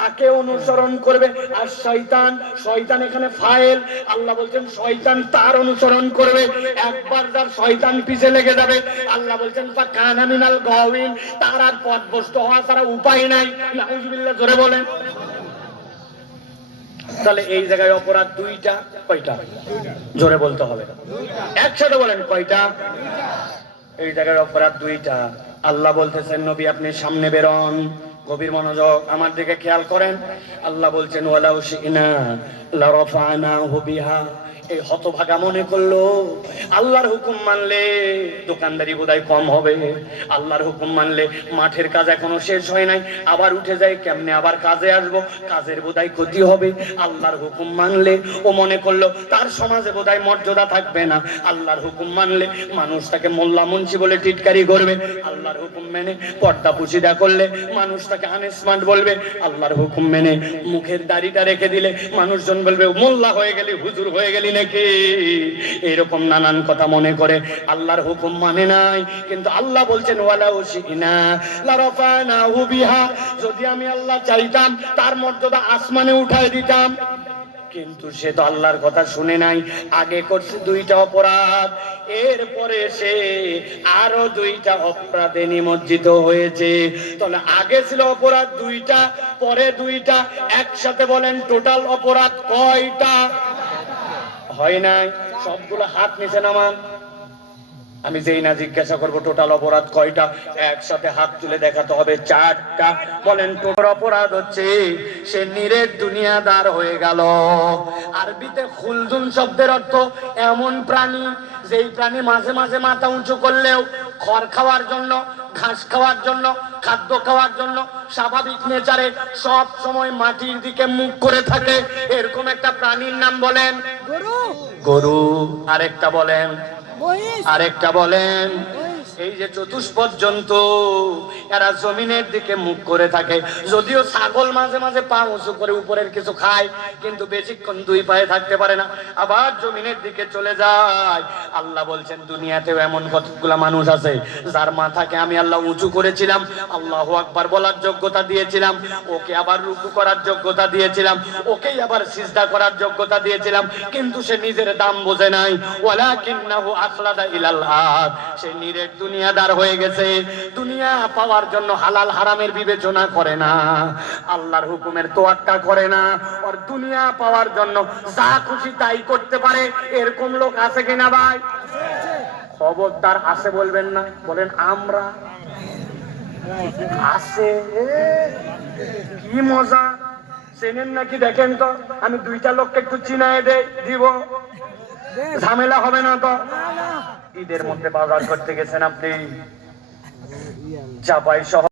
তাকে অনুসরণ করবে আর শয়তান শয়তান এখানে ফাইল আল্লাহ বলছেন, শয়তান তার অনুসরণ করবে। একবার যার শয়তান পিছে লেগে যাবে। আল্লাহ বলছেন ফা কানা মিনাল গাওয়িন। তার আর পথভ্রষ্ট হওয়া ছাড়া উপায় নাই। নাউজুবিল্লাহ ধরে বলেন। তাহলে এই জায়গায় অপরাধ দুইটা, কয়টা? জোরে বলতে হবে। একসাথে বলেন, কয়টা? এই জায়গায় অপরাধ দুইটা। আল্লাহ বলতেছেন, নবী, আপনি সামনে বেরোন। গভীর মনোযোগ আমার দিকে খেয়াল করেন। আল্লাহ বলছেন ওয়ালাউ শিনা লারফানাহু বিহা। এই হতভাগা মনে করল, আল্লাহর হুকুম মানলে দোকানদারি বোধহয় কম হবে। আল্লাহর হুকুম মানলে মাঠের কাজ এখনও শেষ হয় নাই, আবার উঠে যায় কেমনে আবার কাজে আসব? কাজের বোধহয় ক্ষতি হবে। আল্লাহর হুকুম মানলে ও মনে করল, তার সমাজে বোধহয় মর্যাদা থাকবে না। আল্লাহর হুকুম মানলে মানুষ তাকে মোল্লা মুন্সি বলে টিটকারি করবে। আল্লাহর হুকুম মেনে পর্দা পুশিদা করলে মানুষ তাকে আনস্মার্ট বলবে। আল্লাহর হুকুম মেনে মুখের দাড়িটা রেখে দিলে মানুষজন বলবে, মোল্লা হয়ে গেলি, হুজুর হয়ে গেলি নাকি এরকম নানান কথা মনে করে। আল্লাহর হুকুম মানে নাই, কিন্তু আল্লাহ বলছেন ওয়ালা উশিনা লারাফানাহু বিহা। যদি আমি আল্লাহ চাইতাম, তার মর্যাদা আসমানে উঠায় দিতাম। কিন্তু সে তো আল্লাহর কথা শুনে নাই। আগে করছে দুইটা অপরাধ, এরপরে সে আরও দুইটা অপরাধে নিমজ্জিত হয়েছে। তাহলে আগে ছিল অপরাধ দুইটা, পরে দুইটা, একসাথে বলেন, টোটাল অপরাধ কয়টা? হয় নাই, সবগুলো হাত নিচে নামান। আমি যেই না জিজ্ঞাসা করব টোটাল অপরাধ কয়টা? একসাথে হাত তুলে দেখাতে হবে চারটা। বলেন টোটাল অপরাধ হচ্ছে, সে নিরের দুনিয়াদার হয়ে গেল। আরবিতে খুলদুন শব্দের অর্থ এমন প্রাণী, যেই প্রাণী মাঝে মাঝে মাথা উঁচু করলেও খড় খাওয়ার জন্য ঘাস খাওয়ার জন্য খাদ্য খাওয়ার জন্য স্বাভাবিক নেচারে সব সময় মাটির দিকে মুখ করে থাকে। এরকম একটা প্রাণীর নাম বলেন। গরু। গরু আরেকটা বলেন। আরেকটা বলেন। এই যে চতুষ্পদ জন্তু এরা জমিনের দিকে মুখ করে থাকে। যদিও ছাগল মাঝে মাঝে পা উঁচু করে উপরের কিছু খায়, কিন্তু বেশিক্ষণ দুই পায়ে থাকতে পারে না। আবার জমিনের দিকে চলে যায়। আল্লাহ বলছেন, দুনিয়াতেও এমন কতগুলা মানুষ আছে, যার মাথাকে আমি আল্লাহ উঁচু করেছিলাম, আল্লাহ আকবার বলার যোগ্যতা দিয়েছিলাম, ওকে আবার রুকু করার যোগ্যতা দিয়েছিলাম, ওকেই আবার সিজদা করার যোগ্যতা দিয়েছিলাম, কিন্তু সে নিজের দাম বোঝে নাই। ওয়ালাকিন্নাহু আখলাদা ইলাল হাদ সে নিরেট দুনিয়াদার হয়ে গেছে। দুনিয়া পাওয়ার জন্য হালাল হারামের বিবেচনা করে না। আল্লাহর হুকুমের তোয়াক্কা করে না। আর দুনিয়া পাওয়ার জন্য যা খুশি তাই করতে পারে। এরকম লোক আছে কিনা ভাই? খবরদার আছে বলবেন না। বলেন, আমরা আছে। কি মজা। চেনেন নাকি দেখেন তো? আমি দুইটা লোককে একটু চিনায় দেই দিব। ঝামেলা হবে না তো। ঈদের মধ্যে বাজার করতে গেছেন আপনি চাপাই শহর